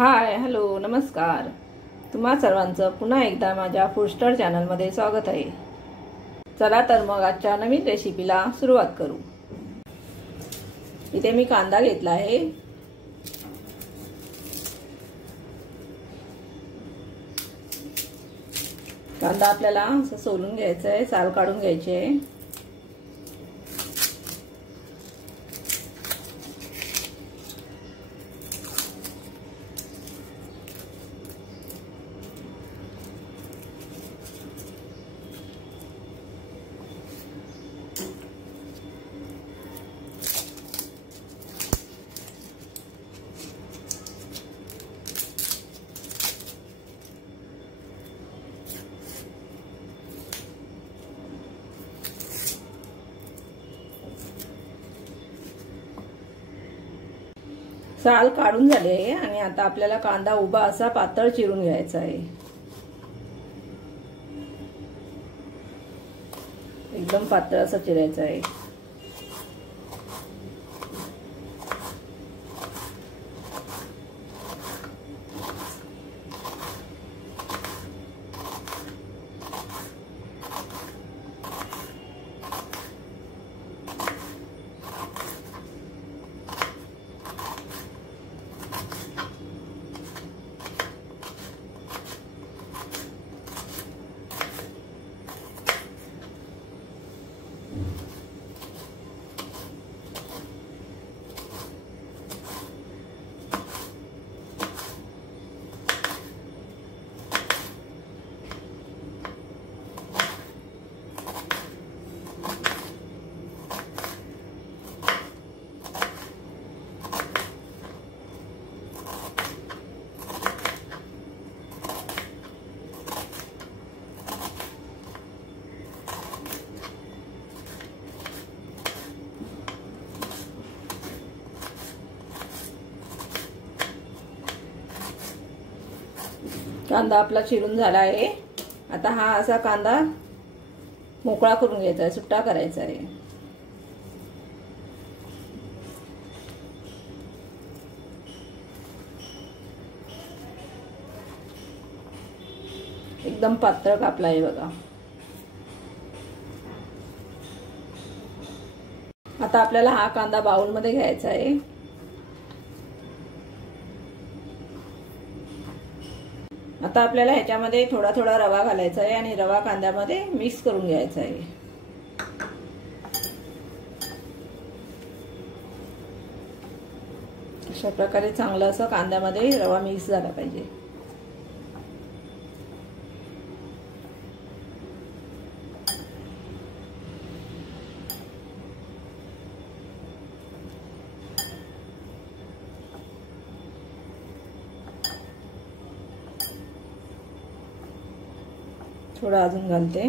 Hi hello नमस्कार. तुम्हा सर्वांचं पुन्हा एकदा माझ्या फूड स्टार चॅनलमध्ये स्वागत आहे. चला तर मग आजच्या नवीन रेसिपीला सुरुवात करू. इथे मी कांदा घेतला आहे. कांदा आपल्याला असं सोलून घ्यायचा आहे, साल काढून घ्यायची आहे. साल काढून झाले आहे आणि आता आपल्याला कांदा उभा असा पातळ चिरून घ्यायचा आहे. एकदम पातळ असा चिरायचा आहे. कांदा आपला चिरून झाला आहे. आता हा असा कांदा मोकळा करून घ्यायचा आहे, सुट्टा करायचा आहे. एकदम पातळ कापला आहे बघा. आता आपल्याला हा कांदा बाउल मध्ये घ्यायचा आहे. आता आपल्याला ह्याच्यामध्ये थोडा थोडा रवा घालायचा आहे आणि रवा कांद्यामध्ये मिक्स करून घ्यायचा आहे. अशा प्रकारे चांगलं असं कांद्यामध्ये रवा मिक्स झाला पाहिजे. थोडा अजून घालते.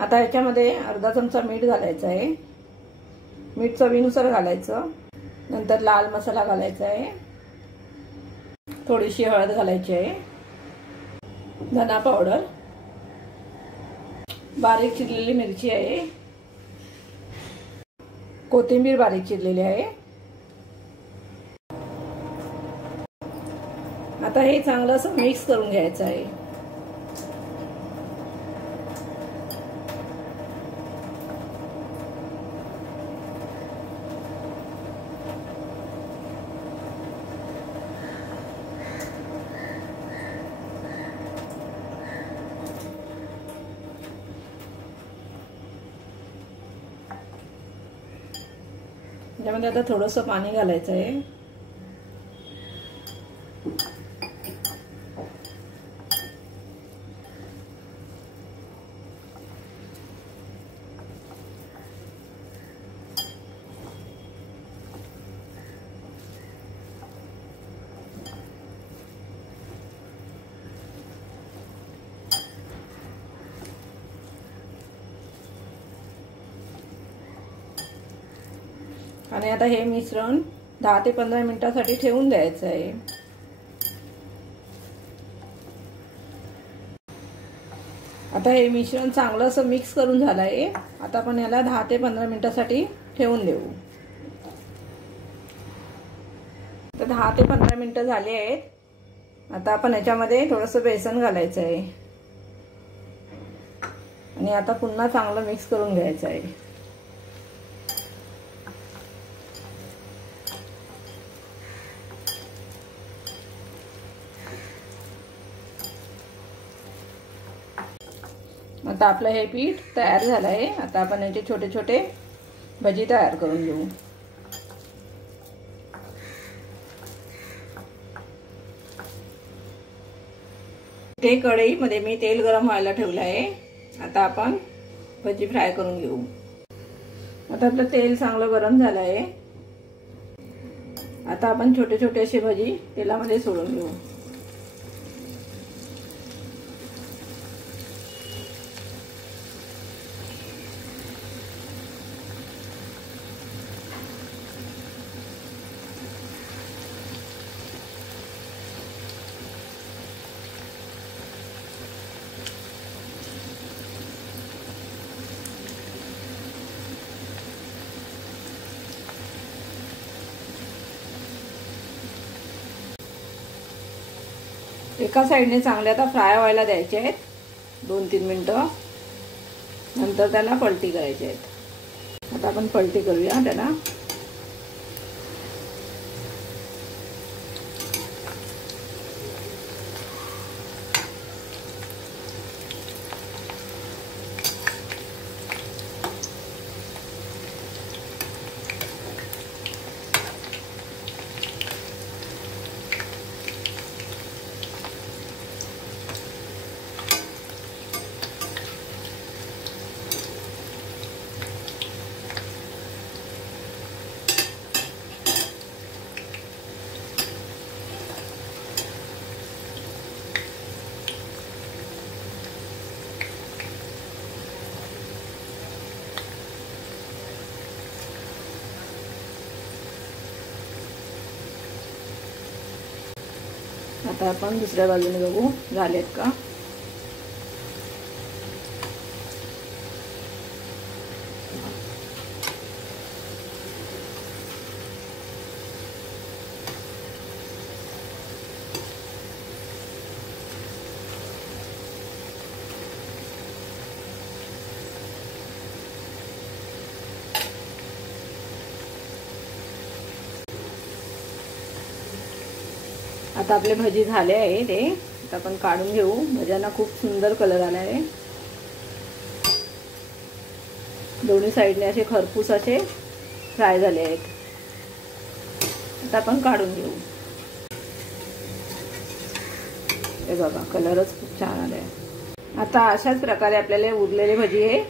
आता ह्याच्यामध्ये अर्धा चमचा मीठ घालायचं आहे. मीठ चवीनुसार घालायचं. नंतर लाल मसाला घालायचा आहे. थोडीशी हळद घालायची आहे. धना पावडर, बारीक चिरलेली मिरची आहे, कोथिंबीर बारीक चिरलेली आहे. आता हे चांगलं असं मिक्स करून घ्यायचं आहे. त्यामध्ये आता थोडंसं पाणी घालायचं आहे. आणि आता हे मिश्रण 10 ते 15 मिनिटांसाठी ठेवून द्यायचं आहे। आता हे मिश्रण चांगलं असं मिक्स करून झालं आहे। आता आपण याला 10 ते 15 मिनिटांसाठी ठेवून देऊ। तर 10 ते 15 मिनिटं झाली आहेत। आता आपण याच्यामध्ये थोडंसं बेसन घालायचं आहे आणि आता पुन्हा चांगलं मिक्स करून घ्यायचं आहे। आता आपलं हे पीठ तयार झालं आहे। आता आपण याचे छोटे छोटे भजी तयार करून घेऊ। ते कढईमध्ये मी तेल गरम व्हायला ठेवलं आहे। आता आपण भजी फ्राय करून घेऊ। आता आपलं तेल चांगलं गरम झालं आहे। आता आपण छोटे छोटे असे भजी तेलामध्ये सोडून घेऊ। एका साइडने चांगले आता फ्राय व्हायला द्यायचे आहेत 2-3 मिनिटं, नंतर त्याला पलटी करायची आहेत। आता आपण पलटी करूया त्याला। आता आपण दुसऱ्या बाजूने बघू झालेत का। आता आपले भजी झाले आहे ते आता आपण काढून घेऊ। भज्यांना खूप सुंदर कलर आला आहे। दोन्ही साइडने असे खरपूस असे फ्राय झाले आहेत। आता आपण काढून घेऊ। हे बघा कलरच खूप छान आलाय। आता अशाच प्रकारे आपल्याला उरलेले भजी हे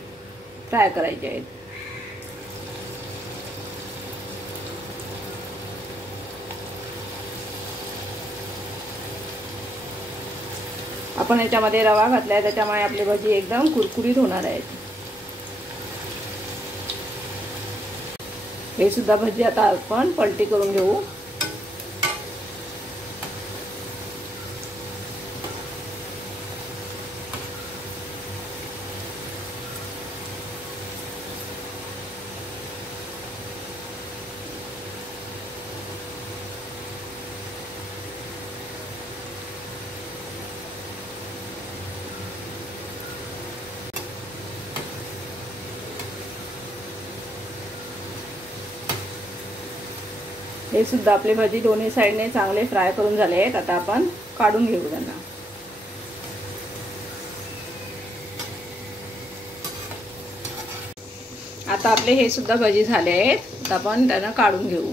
फ्राय करायचे आहेत। आपण याच्यामध्ये रवा घातलाय त्याच्यामुळे आपली भजी एकदम कुरकुरीत होणार आहेत। हे सुद्धा भजी आता आपण पलटी करून घेऊ। हे सुद्धा आपले भजी दोन्ही साइडने चांगले फ्राय करून झाले आहेत। आता आपण काढून घेऊ त्यांना। आता आपले हे सुद्धा भजी झाले आहेत। आता आपण त्यांना काढून घेऊ।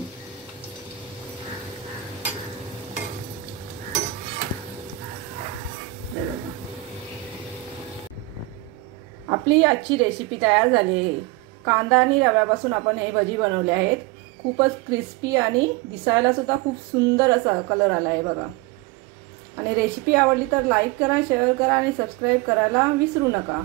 आपली आजची रेसिपी तयार झाली आहे। कांदा आणि रव्यापासून आपण हे भजी बनवले आहेत। खूपच क्रिस्पी आणि दिसायला सुद्धा खूप सुंदर असा कलर आला आहे बघा। आणि रेसिपी आवडली तर लाईक करा, शेअर करा आणि सबस्क्राइब करायला विसरू नका।